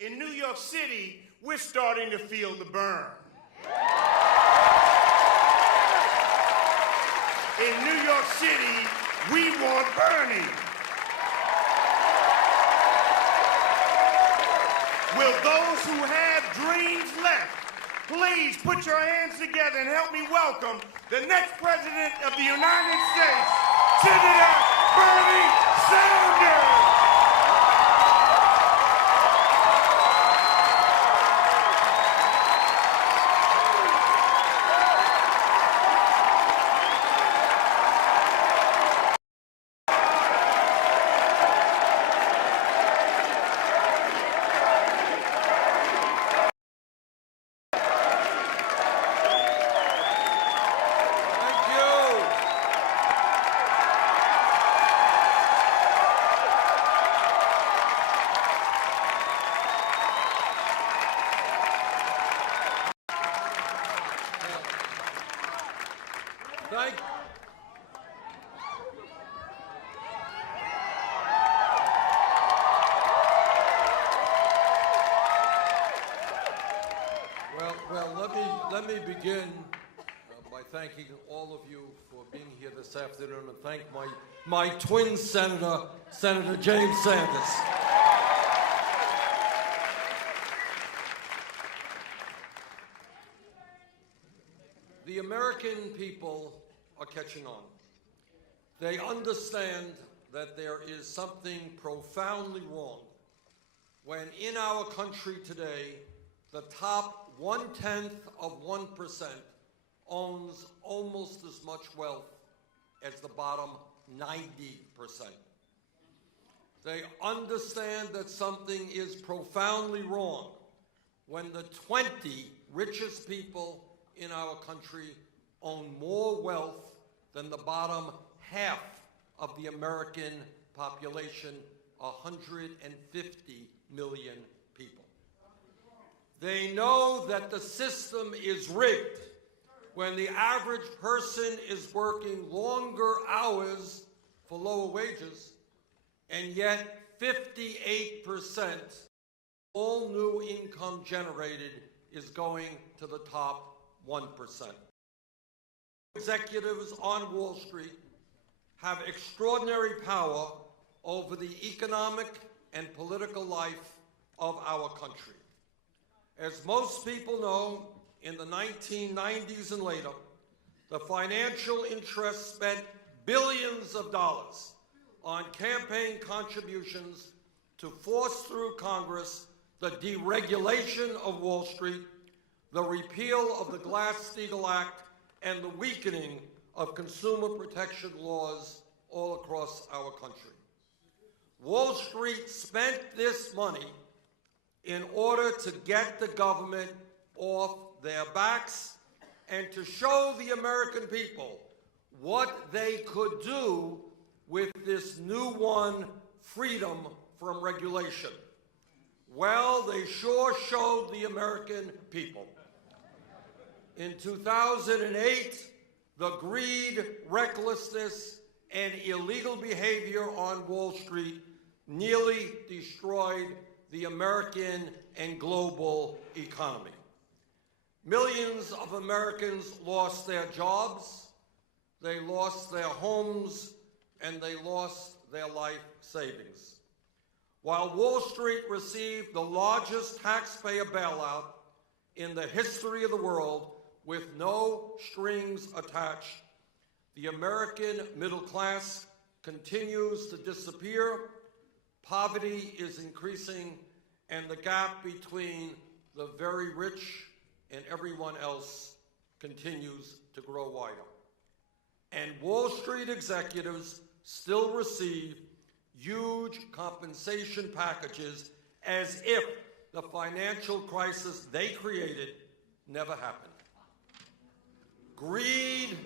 In New York City, we're starting to feel the burn. In New York City, we want Bernie. Will those who have dreams left please put your hands together and help me welcome the next President of the United States, Senator Bernie Sanders. Let me begin by thanking all of you for being here this afternoon, and thank my twin senator, Senator James Sanders. The American people are catching on. They understand that there is something profoundly wrong when in our country today, the top 0.1% owns almost as much wealth as the bottom 90%. They understand that something is profoundly wrong when the 20 richest people in our country own more wealth than the bottom half of the American population, 150 million people. They know that the system is rigged when the average person is working longer hours for lower wages, and yet 58% all new income generated is going to the top 1%. Executives on Wall Street have extraordinary power over the economic and political life of our country. As most people know, in the 1990s and later, the financial interests spent billions of dollars on campaign contributions to force through Congress the deregulation of Wall Street, the repeal of the Glass-Steagall Act, and the weakening of consumer protection laws all across our country. Wall Street spent this money in order to get the government off their backs and to show the American people what they could do with this new one, freedom from regulation. Well, they sure showed the American people. In 2008, the greed, recklessness, and illegal behavior on Wall Street nearly destroyed the American and global economy. Millions of Americans lost their jobs, they lost their homes, and they lost their life savings. While Wall Street received the largest taxpayer bailout in the history of the world with no strings attached, the American middle class continues to disappear, poverty is increasing, and the gap between the very rich and everyone else continues to grow wider. And Wall Street executives still receive huge compensation packages as if the financial crisis they created never happened. Greed,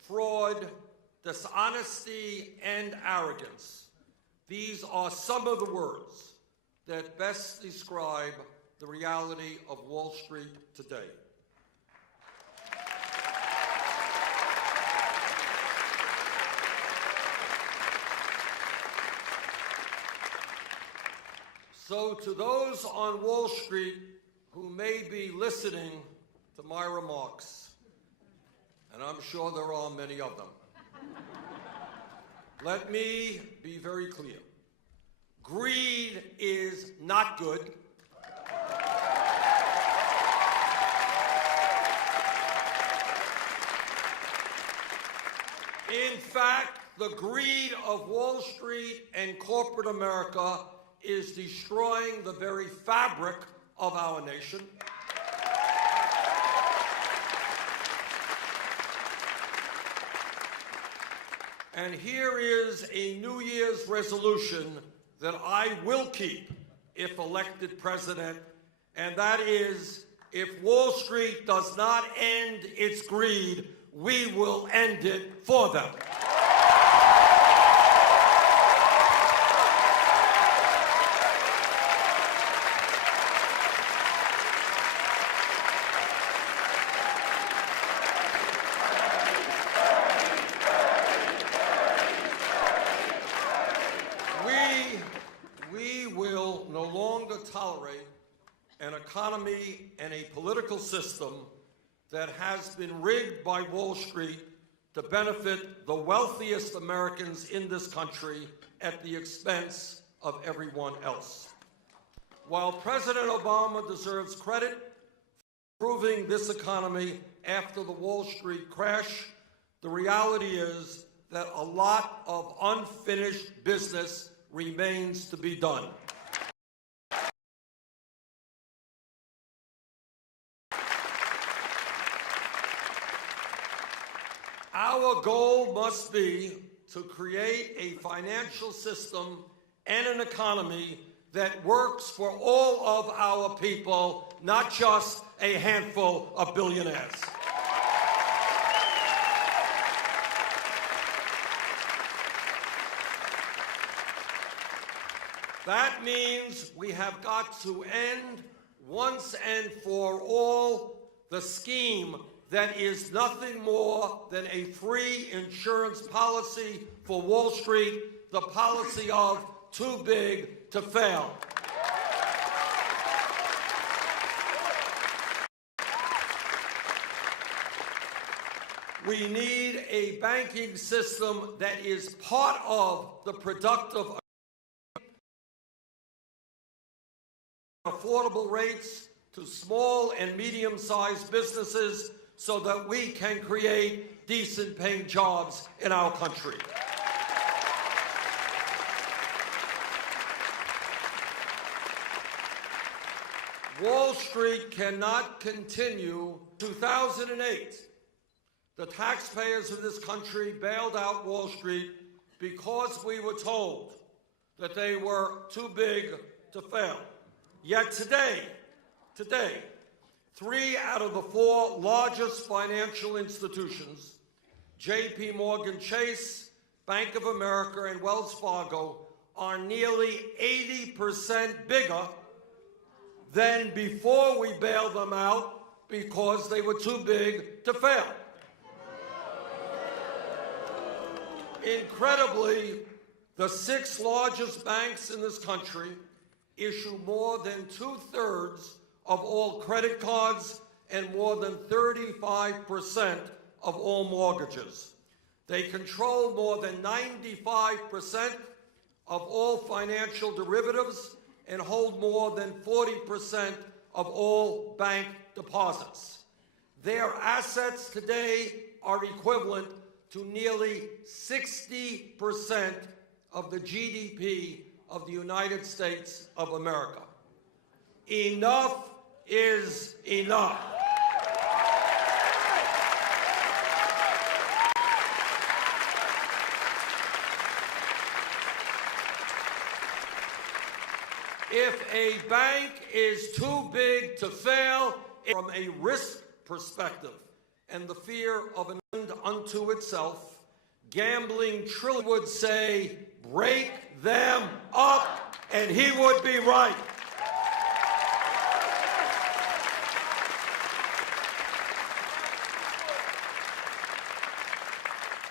fraud, dishonesty, and arrogance. These are some of the words that best describe the reality of Wall Street today. So to those on Wall Street who may be listening to my remarks, and I'm sure there are many of them, let me be very clear. Greed is not good. In fact, the greed of Wall Street and corporate America is destroying the very fabric of our nation. And here is a New Year's resolution that I will keep if elected president, and that is, if Wall Street does not end its greed, we will end it for them. We will no longer tolerate an economy and a political system that has been rigged by Wall Street to benefit the wealthiest Americans in this country at the expense of everyone else. While President Obama deserves credit for improving this economy after the Wall Street crash, the reality is that a lot of unfinished business remains to be done. Our goal must be to create a financial system and an economy that works for all of our people, not just a handful of billionaires. That means we have got to end once and for all the scheme that is nothing more than a free insurance policy for Wall Street, the policy of too big to fail. We need a banking system that is part of the productive affordable rates to small and medium-sized businesses so that we can create decent-paying jobs in our country. Wall Street cannot continue. 2008, the taxpayers of this country bailed out Wall Street because we were told that they were too big to fail. Yet today, 3 out of the 4 largest financial institutions, J.P. Morgan Chase, Bank of America, and Wells Fargo, are nearly 80% bigger than before we bailed them out because they were too big to fail. Incredibly, the 6 largest banks in this country issue more than 2/3 of all credit cards and more than 35% of all mortgages. They control more than 95% of all financial derivatives and hold more than 40% of all bank deposits. Their assets today are equivalent to nearly 60% of the GDP of the United States of America. Enough is enough. If a bank is too big to fail from a risk perspective and the fear of an end unto itself, gambling trillion would say, break them up, and he would be right.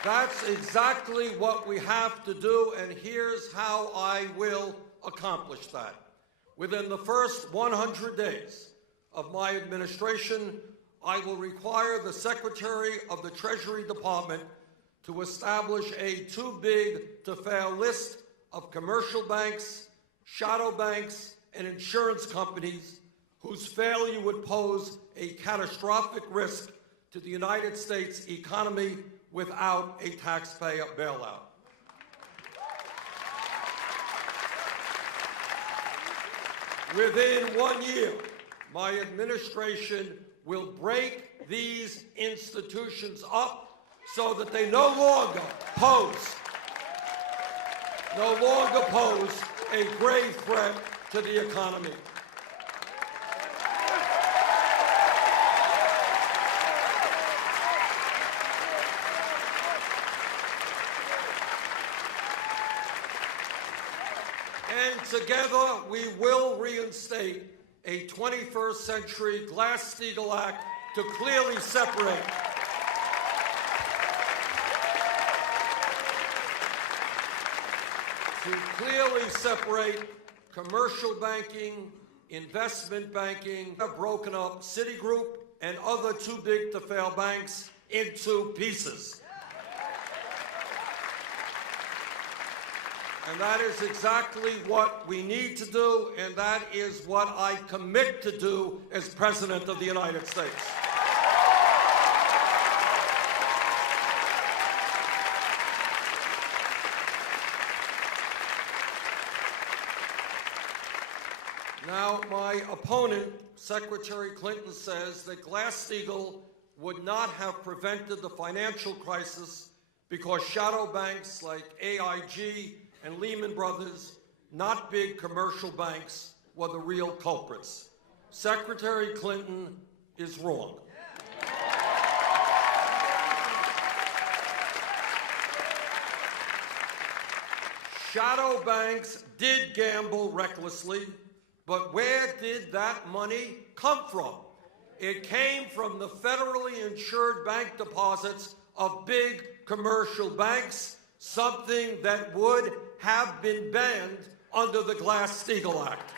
That's exactly what we have to do, and here's how I will accomplish that. Within the first 100 days of my administration, I will require the Secretary of the Treasury Department to establish a too-big-to-fail list of commercial banks, shadow banks, and insurance companies whose failure would pose a catastrophic risk to the United States economy without a taxpayer bailout. Within 1 year, my administration will break these institutions up so that they no longer pose a grave threat to the economy. And together we will reinstate a 21st century Glass-Steagall Act to clearly separate commercial banking, investment banking, have broken up Citigroup and other too-big-to-fail banks into pieces. And that is exactly what we need to do, and that is what I commit to do as President of the United States. Now, my opponent, Secretary Clinton, says that Glass-Steagall would not have prevented the financial crisis because shadow banks like AIG and Lehman Brothers, not big commercial banks, were the real culprits. Secretary Clinton is wrong. Shadow banks did gamble recklessly, but where did that money come from? It came from the federally insured bank deposits of big commercial banks, something that would have been banned under the Glass-Steagall Act.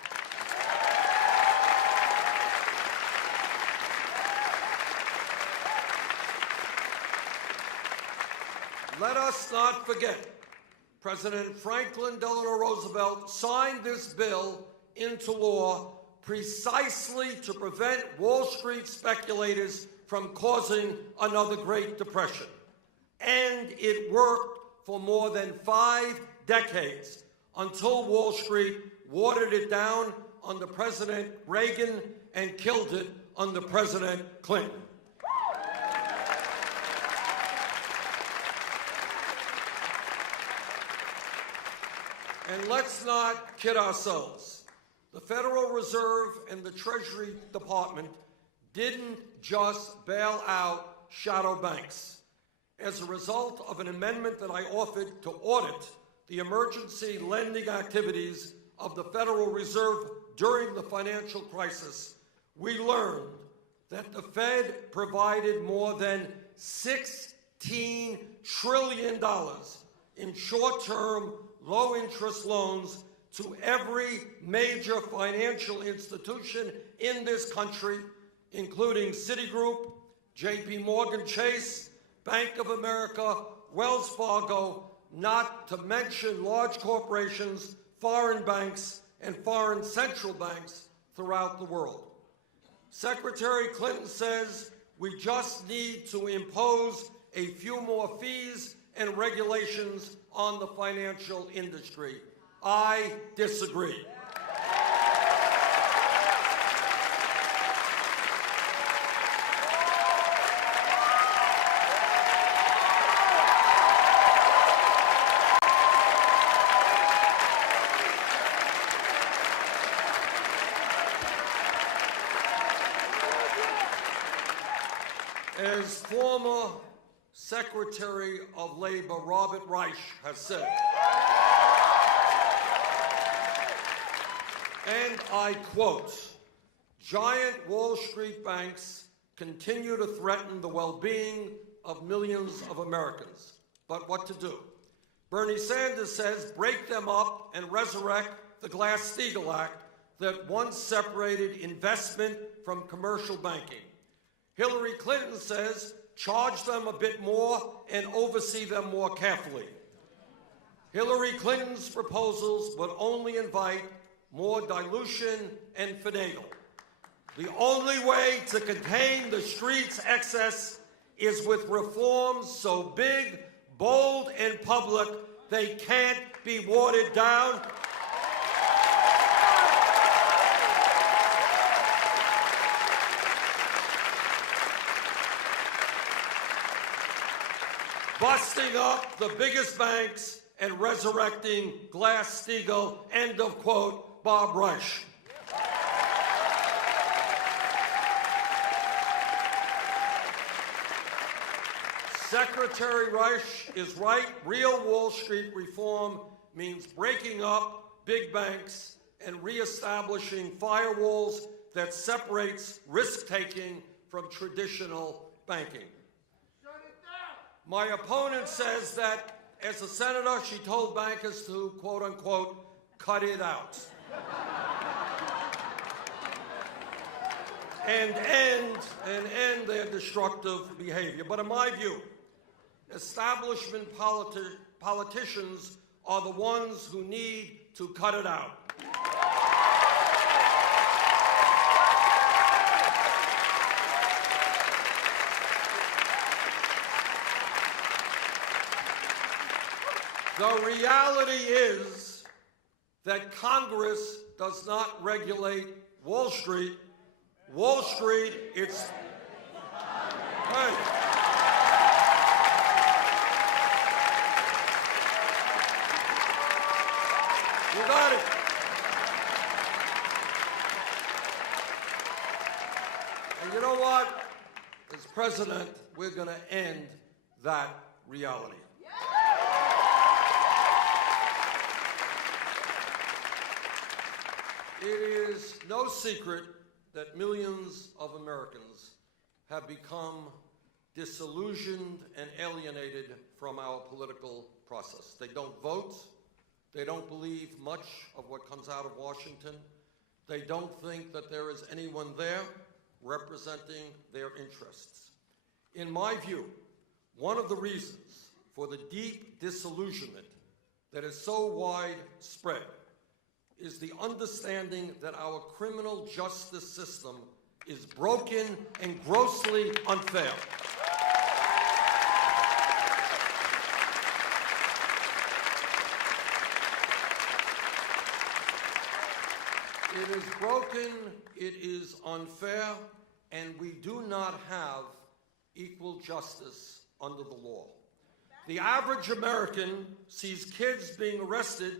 Let us not forget, President Franklin Delano Roosevelt signed this bill into law precisely to prevent Wall Street speculators from causing another Great Depression. And it worked for more than 5 decades until Wall Street watered it down under President Reagan and killed it under President Clinton. And let's not kid ourselves. The Federal Reserve and the Treasury Department didn't just bail out shadow banks. As a result of an amendment that I offered to audit the emergency lending activities of the Federal Reserve during the financial crisis, we learned that the Fed provided more than $16 trillion in short-term, low-interest loans to every major financial institution in this country, including Citigroup, JP Morgan Chase, Bank of America, Wells Fargo, not to mention large corporations, foreign banks, and foreign central banks throughout the world. Secretary Clinton says we just need to impose a few more fees and regulations on the financial industry. I disagree. As former Secretary of Labor Robert Reich has said, and I quote, "Giant Wall Street banks continue to threaten the well-being of millions of Americans. But what to do?" Bernie Sanders says, break them up and resurrect the Glass-Steagall Act, that once separated investment from commercial banking. Hillary Clinton says, charge them a bit more and oversee them more carefully. Hillary Clinton's proposals would only invite more dilution and finagle. The only way to contain the street's excess is with reforms so big, bold, and public they can't be watered down. Busting up the biggest banks and resurrecting Glass-Steagall, end of quote, Bob Rush. Secretary Rush is right. Real Wall Street reform means breaking up big banks and reestablishing firewalls that separates risk-taking from traditional banking. My opponent says that as a senator, she told bankers to, quote unquote, cut it out and end their destructive behavior. But in my view, establishment politicians are the ones who need to cut it out. The reality is that Congress does not regulate Wall Street. Wall Street, it's... Hey. You got it. And you know what? As president, we're going to end that reality. It is no secret that millions of Americans have become disillusioned and alienated from our political process. They don't vote. They don't believe much of what comes out of Washington. They don't think that there is anyone there representing their interests. In my view, one of the reasons for the deep disillusionment that is so widespread is the understanding that our criminal justice system is broken and grossly unfair. It is broken, it is unfair, and we do not have equal justice under the law. The average American sees kids being arrested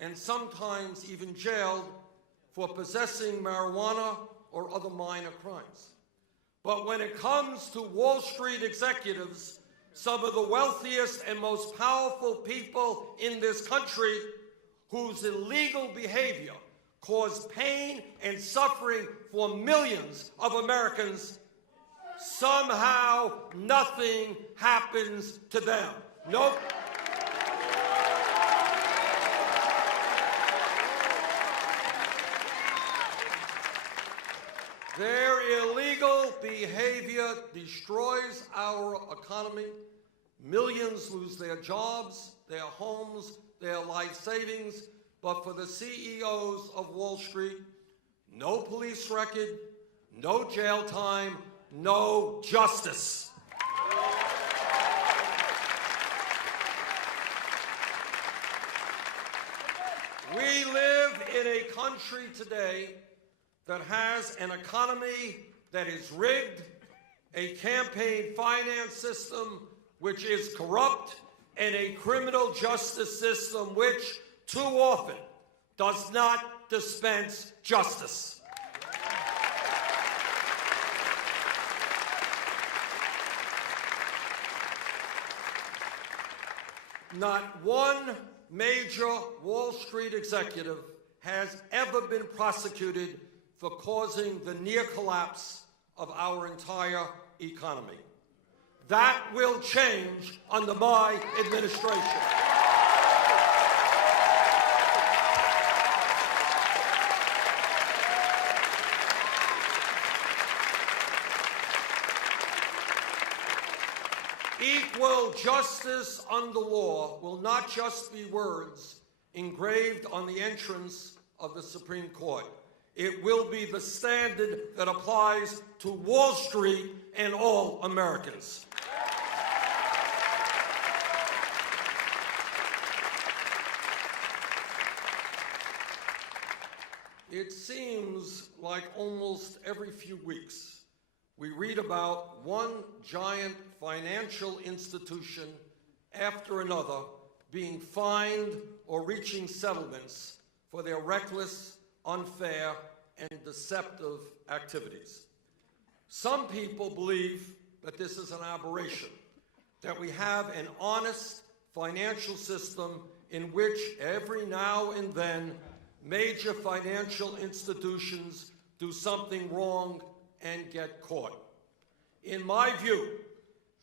and sometimes even jailed for possessing marijuana or other minor crimes. But when it comes to Wall Street executives, some of the wealthiest and most powerful people in this country whose illegal behavior caused pain and suffering for millions of Americans, somehow nothing happens to them. Nope. Their illegal behavior destroys our economy. Millions lose their jobs, their homes, their life savings. But for the CEOs of Wall Street, no police record, no jail time, no justice. We live in a country today that has an economy that is rigged, a campaign finance system which is corrupt, and a criminal justice system which too often does not dispense justice. Not one major Wall Street executive has ever been prosecuted for causing the near collapse of our entire economy. That will change under my administration. Equal justice under law will not just be words engraved on the entrance of the Supreme Court. It will be the standard that applies to Wall Street and all Americans. It seems like almost every few weeks we read about one giant financial institution after another being fined or reaching settlements for their reckless, unfair, and deceptive activities. Some people believe that this is an aberration, that we have an honest financial system in which every now and then major financial institutions do something wrong and get caught. In my view,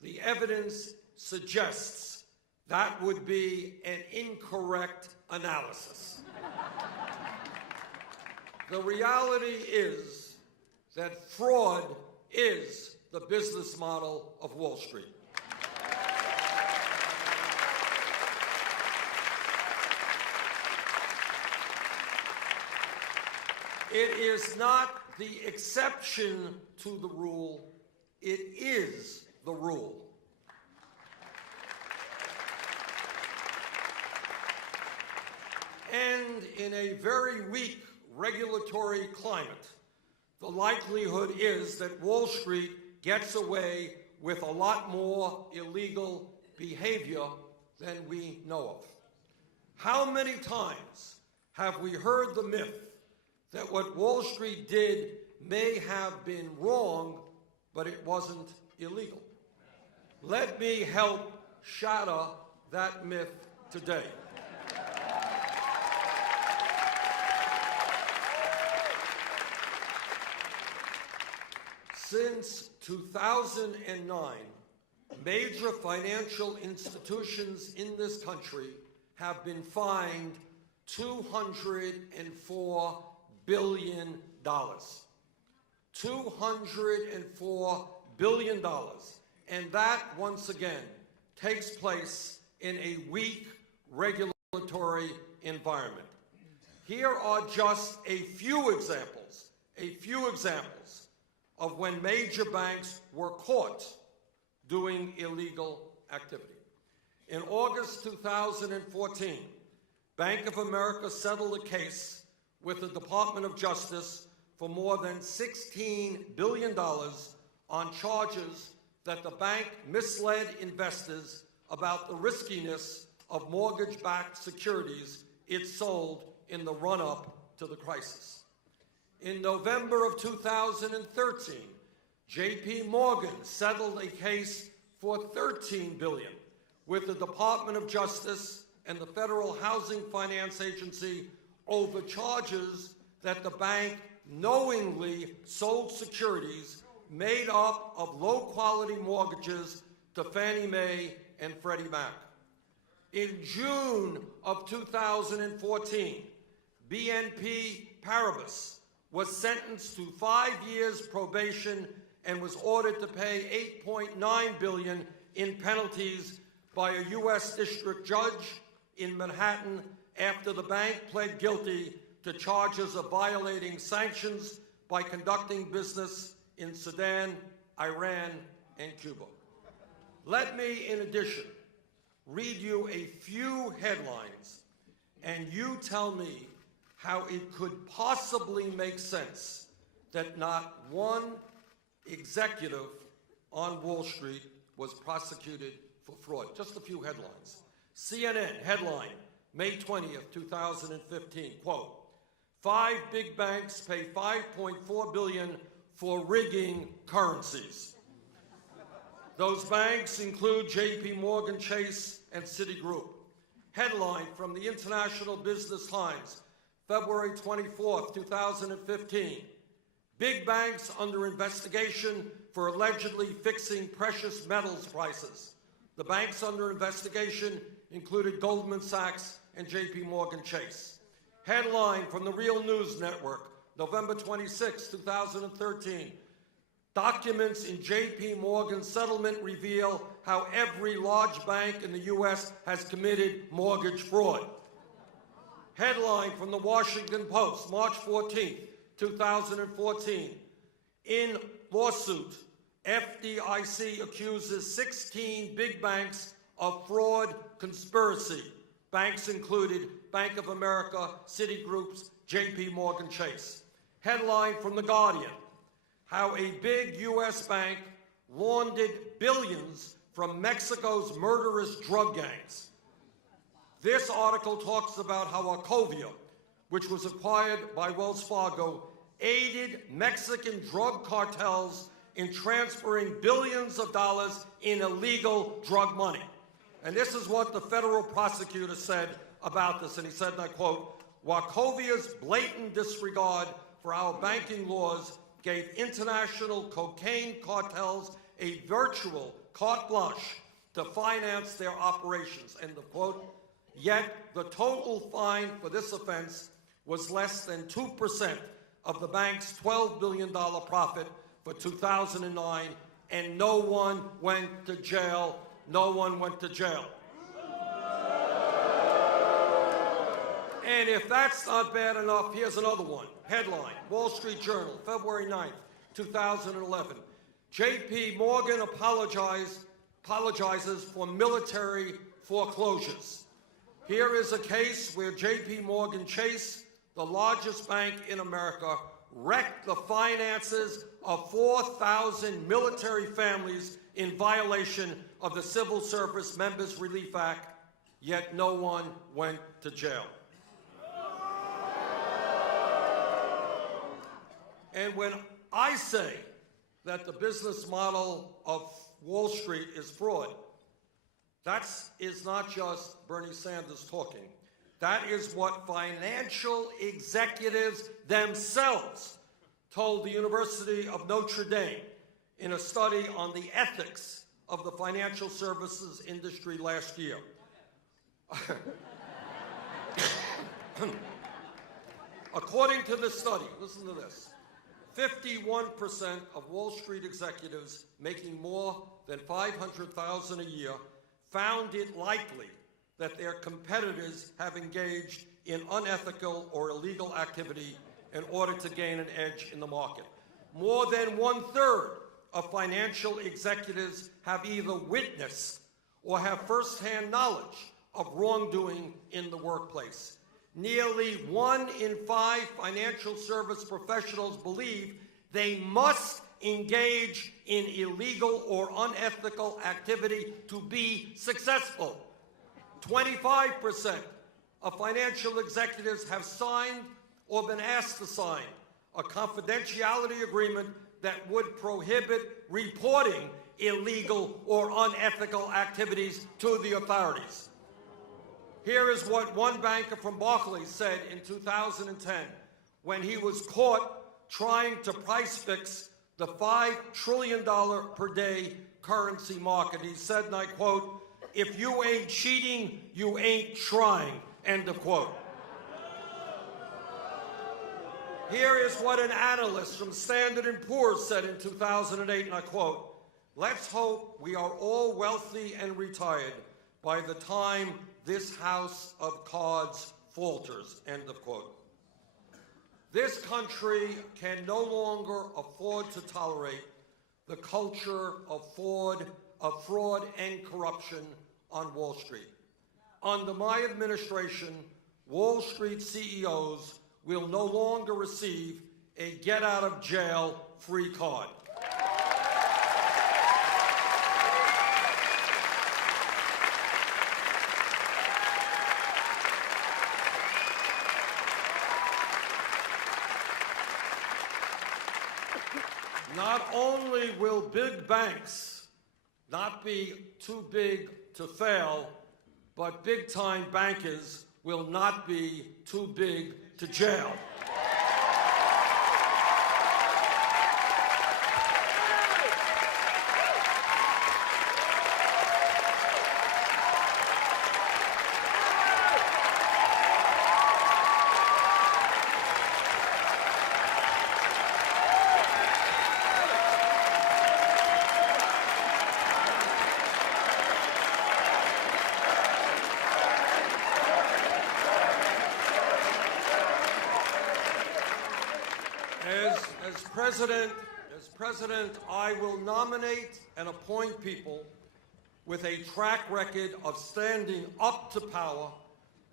the evidence suggests that would be an incorrect analysis. The reality is that fraud is the business model of Wall Street. It is not the exception to the rule, it is the rule. And in a very weak regulatory climate, the likelihood is that Wall Street gets away with a lot more illegal behavior than we know of. How many times have we heard the myth that what Wall Street did may have been wrong, but it wasn't illegal? Let me help shatter that myth today. Since 2009, major financial institutions in this country have been fined $204 billion. $204 billion. And that, once again, takes place in a weak regulatory environment. Here are just a few examples of when major banks were caught doing illegal activity. In August 2014, Bank of America settled a case with the Department of Justice for more than $16 billion on charges that the bank misled investors about the riskiness of mortgage-backed securities it sold in the run-up to the crisis. In November of 2013, J.P. Morgan settled a case for $13 billion with the Department of Justice and the Federal Housing Finance Agency over charges that the bank knowingly sold securities made up of low-quality mortgages to Fannie Mae and Freddie Mac. In June of 2014, BNP Paribas was sentenced to 5 years probation and was ordered to pay $8.9 billion in penalties by a U.S. district judge in Manhattan after the bank pled guilty to charges of violating sanctions by conducting business in Sudan, Iran, and Cuba. Let me, in addition, read you a few headlines, and you tell me how it could possibly make sense that not one executive on Wall Street was prosecuted for fraud. Just a few headlines. CNN headline, May 20th, 2015, quote, 5 big banks pay $5.4 billion for rigging currencies. Those banks include J.P. Morgan Chase and Citigroup. Headline from the International Business Times, February 24th, 2015. Big banks under investigation for allegedly fixing precious metals prices. The banks under investigation included Goldman Sachs and J.P. Morgan Chase. Headline from the Real News Network, November 26, 2013. Documents in J.P. Morgan settlement reveal how every large bank in the U.S. has committed mortgage fraud. Headline from the Washington Post, March 14, 2014. In lawsuit, FDIC accuses 16 big banks of fraud conspiracy. Banks included Bank of America, Citigroup, J.P. Morgan Chase. Headline from The Guardian, how a big U.S. bank laundered billions from Mexico's murderous drug gangs. This article talks about how Wachovia, which was acquired by Wells Fargo, aided Mexican drug cartels in transferring billions of dollars in illegal drug money. And this is what the federal prosecutor said about this, and he said, and I quote, Wachovia's blatant disregard for our banking laws gave international cocaine cartels a virtual carte blanche to finance their operations, end of quote. Yet the total fine for this offense was less than 2% of the bank's $12 billion profit for 2009, and no one went to jail. No one went to jail. And if that's not bad enough, here's another one. Headline, Wall Street Journal, February 9th, 2011. J.P. Morgan apologizes for military foreclosures. Here is a case where J.P. Morgan Chase, the largest bank in America, wrecked the finances of 4,000 military families in violation of the Civil Service Members Relief Act, yet no one went to jail. And when I say that the business model of Wall Street is fraud, that is not just Bernie Sanders talking. That is what financial executives themselves told the University of Notre Dame in a study on the ethics of the financial services industry last year. According to the study, listen to this, 51% of Wall Street executives making more than $500,000 a year found it likely that their competitors have engaged in unethical or illegal activity in order to gain an edge in the market. More than 1/3 of financial executives have either witnessed or have firsthand knowledge of wrongdoing in the workplace. Nearly 1 in 5 financial service professionals believe they must engage in illegal or unethical activity to be successful. 25% of financial executives have signed or been asked to sign a confidentiality agreement that would prohibit reporting illegal or unethical activities to the authorities. Here is what one banker from Barclays said in 2010 when he was caught trying to price fix the $5 trillion per day currency market. He said, and I quote, "If you ain't cheating, you ain't trying," end of quote. Here is what an analyst from Standard & Poor's said in 2008, and I quote, "Let's hope we are all wealthy and retired by the time this house of cards falters," end of quote. This country can no longer afford to tolerate the culture of fraud and corruption on Wall Street. Under my administration, Wall Street CEOs will no longer receive a get-out-of-jail-free card. Not only will big banks not be too big to fail, but big-time bankers will not be too big to jail. As president, I will nominate and appoint people with a track record of standing up to power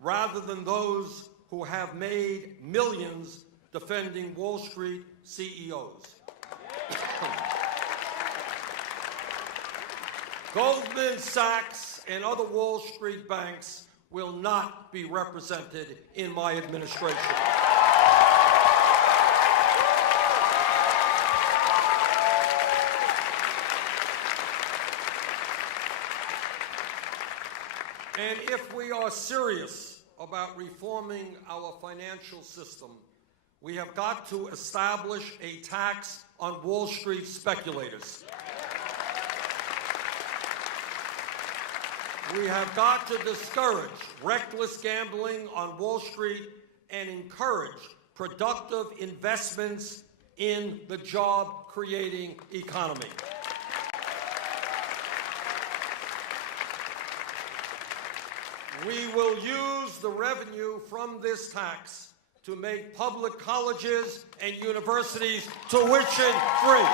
rather than those who have made millions defending Wall Street CEOs. Goldman Sachs and other Wall Street banks will not be represented in my administration. And if we are serious about reforming our financial system, we have got to establish a tax on Wall Street speculators. We have got to discourage reckless gambling on Wall Street and encourage productive investments in the job-creating economy. We will use the revenue from this tax to make public colleges and universities tuition-free.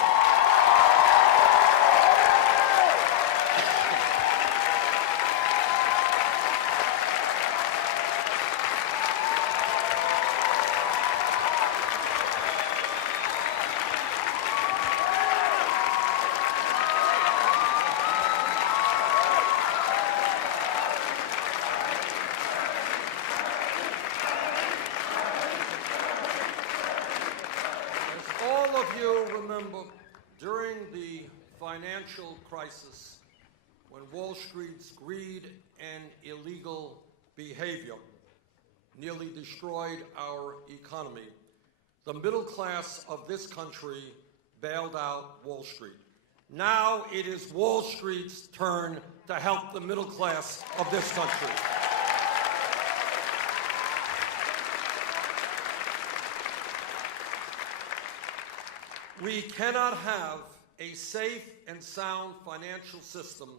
During the financial crisis, when Wall Street's greed and illegal behavior nearly destroyed our economy, the middle class of this country bailed out Wall Street. Now it is Wall Street's turn to help the middle class of this country. We cannot have a safe and sound financial system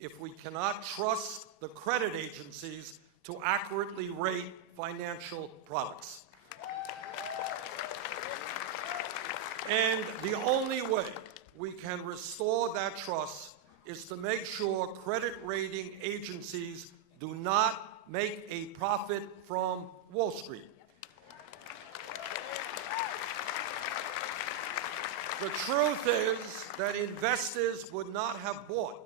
if we cannot trust the credit agencies to accurately rate financial products. And the only way we can restore that trust is to make sure credit rating agencies do not make a profit from Wall Street. The truth is that investors would not have bought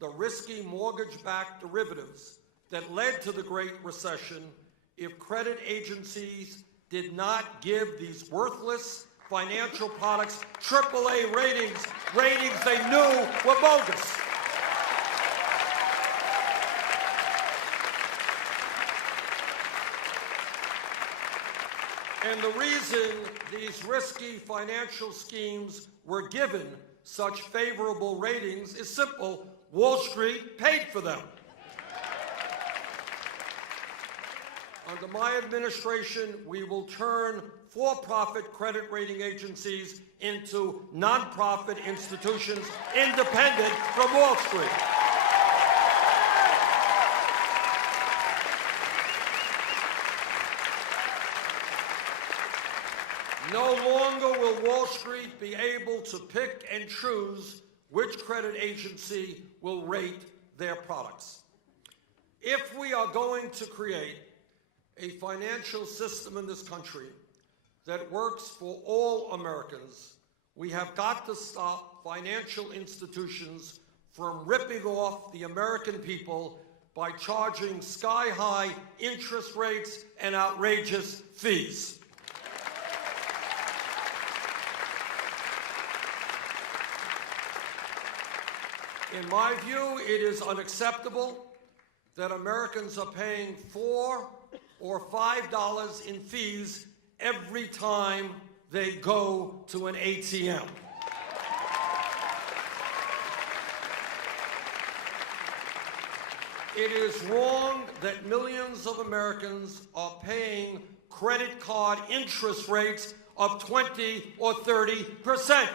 the risky mortgage-backed derivatives that led to the Great Recession if credit agencies did not give these worthless financial products AAA ratings they knew were bogus. And the reason these risky financial schemes were given such favorable ratings is simple: Wall Street paid for them. Under my administration, we will turn for-profit credit rating agencies into nonprofit institutions independent from Wall Street. No longer will Wall Street be able to pick and choose which credit agency will rate their products. If we are going to create a financial system in this country that works for all Americans, we have got to stop financial institutions from ripping off the American people by charging sky-high interest rates and outrageous fees. In my view, it is unacceptable that Americans are paying $4 or $5 in fees every time they go to an ATM. It is wrong that millions of Americans are paying credit card interest rates of 20 or 30%.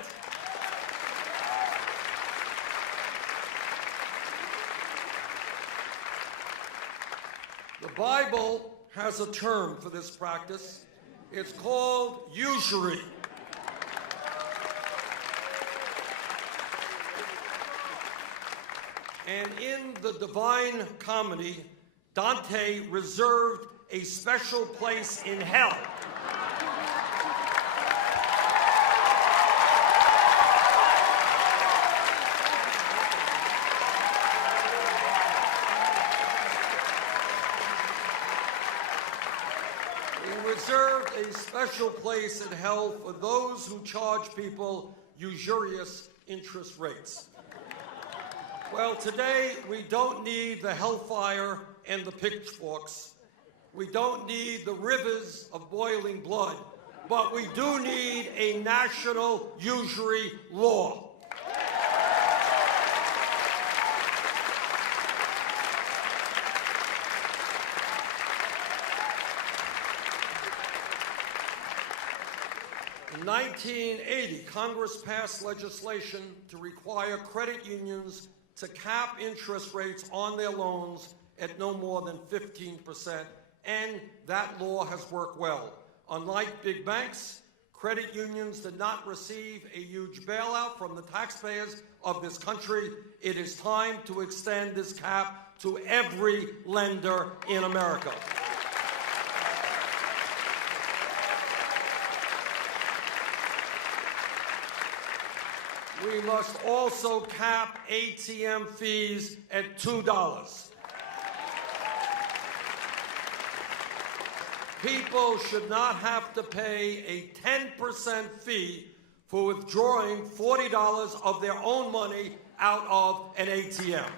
The Bible has a term for this practice. It's called usury. And in the Divine Comedy, Dante reserved a special place in hell for those who charge people usurious interest rates. Well, today we don't need the hellfire and the pitchforks. We don't need the rivers of boiling blood, but we do need a national usury law. In 1980, Congress passed legislation to require credit unions to cap interest rates on their loans at no more than 15%, and that law has worked well. Unlike big banks, credit unions did not receive a huge bailout from the taxpayers of this country. It is time to extend this cap to every lender in America. We must also cap ATM fees at $2. People should not have to pay a 10% fee for withdrawing $40 of their own money out of an ATM.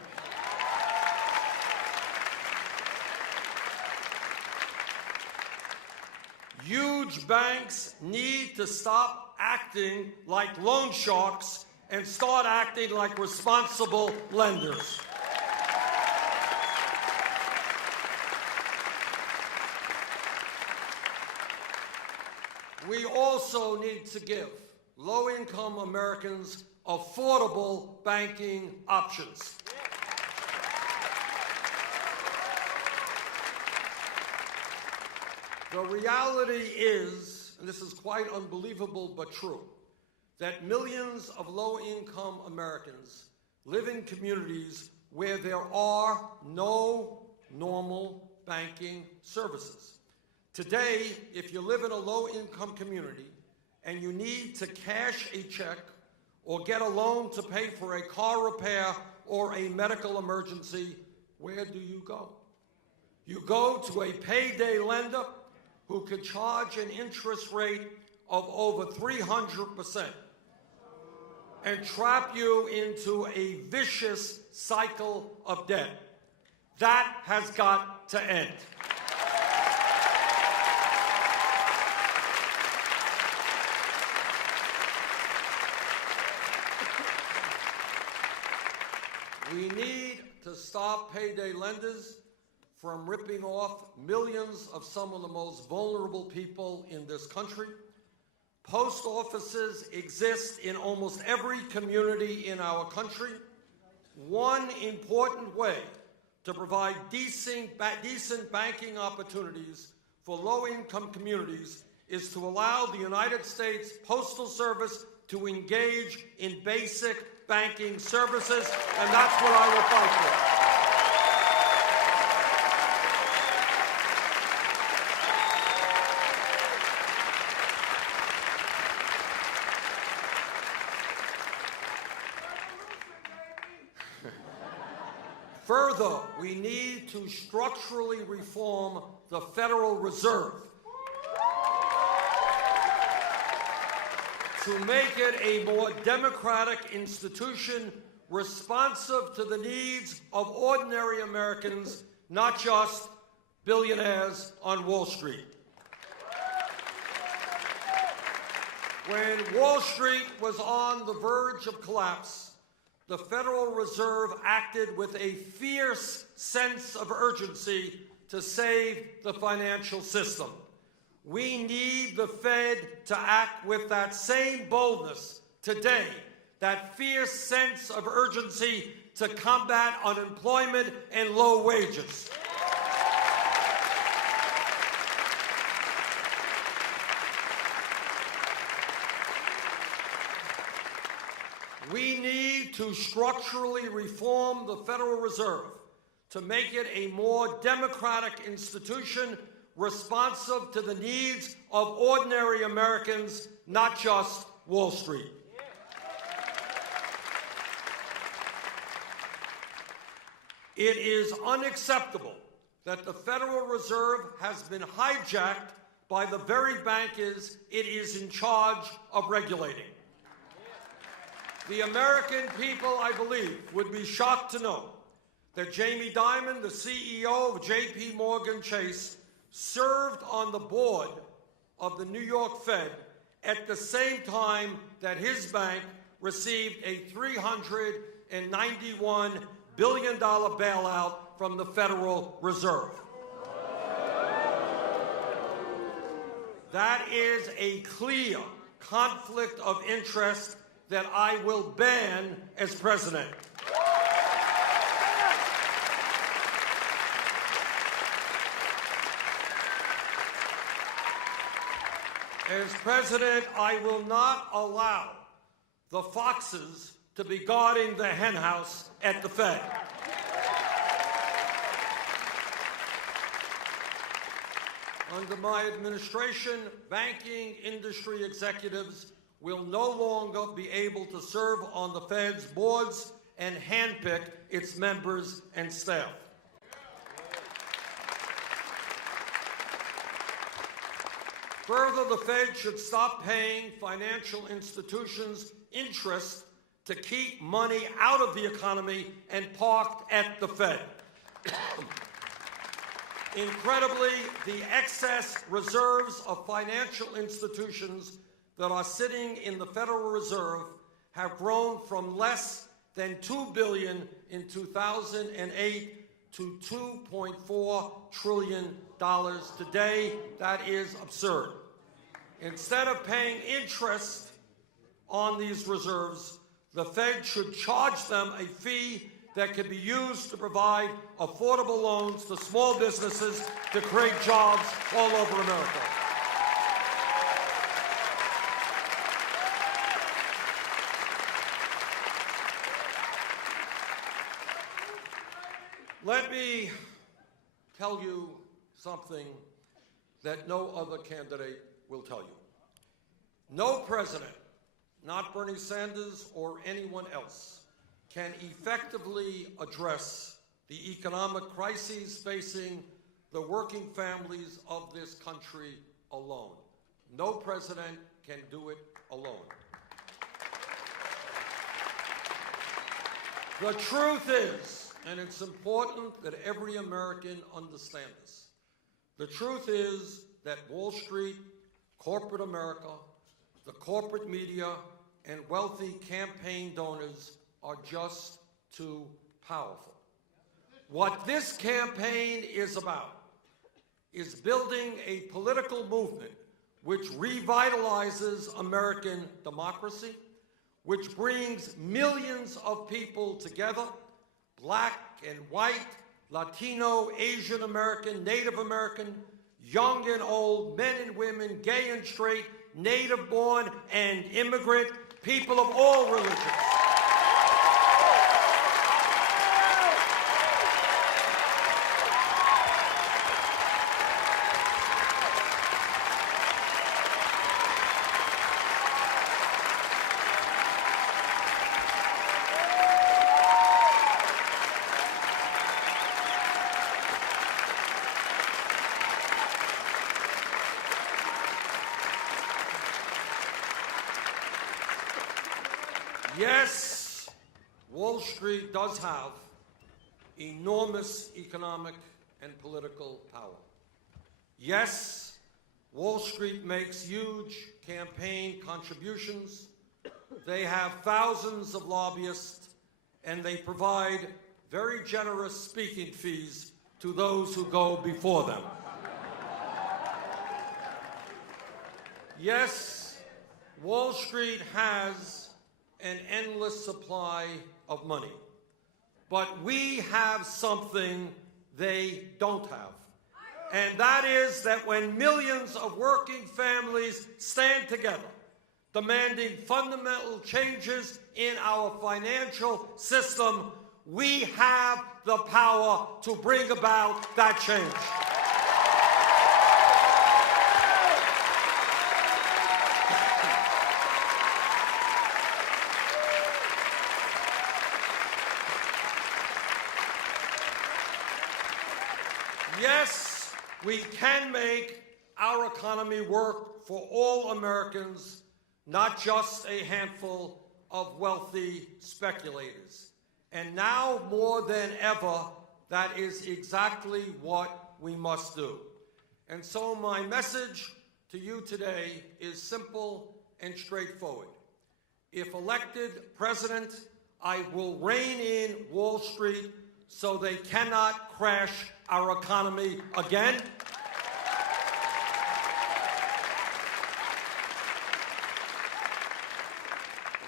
Huge banks need to stop acting like loan sharks and start acting like responsible lenders. We also need to give low-income Americans affordable banking options. The reality is, and this is quite unbelievable but true, that millions of low-income Americans live in communities where there are no normal banking services. Today, if you live in a low-income community and you need to cash a check or get a loan to pay for a car repair or a medical emergency, where do you go? You go to a payday lender who could charge an interest rate of over 300%. And trap you into a vicious cycle of debt. That has got to end. We need to stop payday lenders from ripping off millions of some of the most vulnerable people in this country. Post offices exist in almost every community in our country. One important way to provide decent banking opportunities for low-income communities is to allow the United States Postal Service to engage in basic banking services, and that's what I will fight for. Further, we need to structurally reform the Federal Reserve to make it a more democratic institution responsive to the needs of ordinary Americans, not just billionaires on Wall Street. When Wall Street was on the verge of collapse, the Federal Reserve acted with a fierce sense of urgency to save the financial system. We need the Fed to act with that same boldness today, that fierce sense of urgency to combat unemployment and low wages. We need to structurally reform the Federal Reserve to make it a more democratic institution responsive to the needs of ordinary Americans, not just Wall Street. It is unacceptable that the Federal Reserve has been hijacked by the very bankers it is in charge of regulating. The American people, I believe, would be shocked to know that Jamie Dimon, the CEO of J.P. Morgan Chase, served on the board of the New York Fed at the same time that his bank received a $391 billion bailout from the Federal Reserve. That is a clear conflict of interest that I will ban as president. As president, I will not allow the foxes to be guarding the henhouse at the Fed. Under my administration, banking industry executives will no longer be able to serve on the Fed's boards and handpick its members and staff. Further, the Fed should stop paying financial institutions interest to keep money out of the economy and parked at the Fed. Incredibly, the excess reserves of financial institutions that are sitting in the Federal Reserve have grown from less than $2 billion in 2008 to $2.4 trillion today. That is absurd. Instead of paying interest on these reserves, the Fed should charge them a fee that can be used to provide affordable loans to small businesses to create jobs all over America. Let me tell you something that no other candidate will tell you. No president, not Bernie Sanders or anyone else, can effectively address the economic crises facing the working families of this country alone. No president can do it alone. The truth is, and it's important that every American understand this, the truth is that Wall Street, corporate America, the corporate media, and wealthy campaign donors are just too powerful. What this campaign is about is building a political movement which revitalizes American democracy, which brings millions of people together, black and white, Latino, Asian American, Native American, young and old, men and women, gay and straight, native born and immigrant, people of all religions. Yes, Wall Street does have enormous economic and political power. Yes, Wall Street makes huge campaign contributions. They have thousands of lobbyists, and they provide very generous speaking fees to those who go before them. Yes, Wall Street has an endless supply of money. But we have something they don't have. And that is that when millions of working families stand together demanding fundamental changes in our financial system, we have the power to bring about that change. Yes, we can make our economy work for all Americans, not just a handful of wealthy speculators. And now more than ever, that is exactly what we must do. And so my message to you today is simple and straightforward. If elected president, I will rein in Wall Street so they cannot crash our economy again.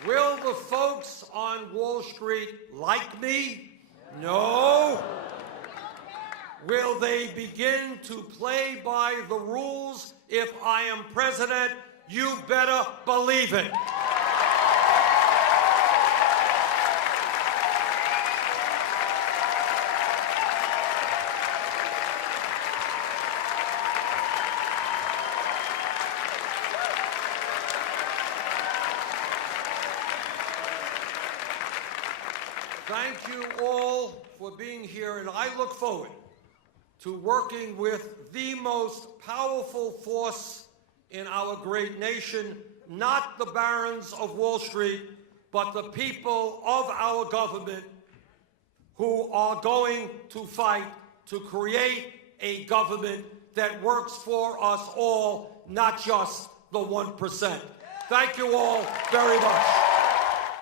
Will the folks on Wall Street like me? No. Will they begin to play by the rules if I am president? You better believe it. Thank you all for being here, and I look forward to working with the most powerful force in our great nation, not the barons of Wall Street, but the people of our government who are going to fight to create a government that works for us all, not just the 1%. Thank you all very much.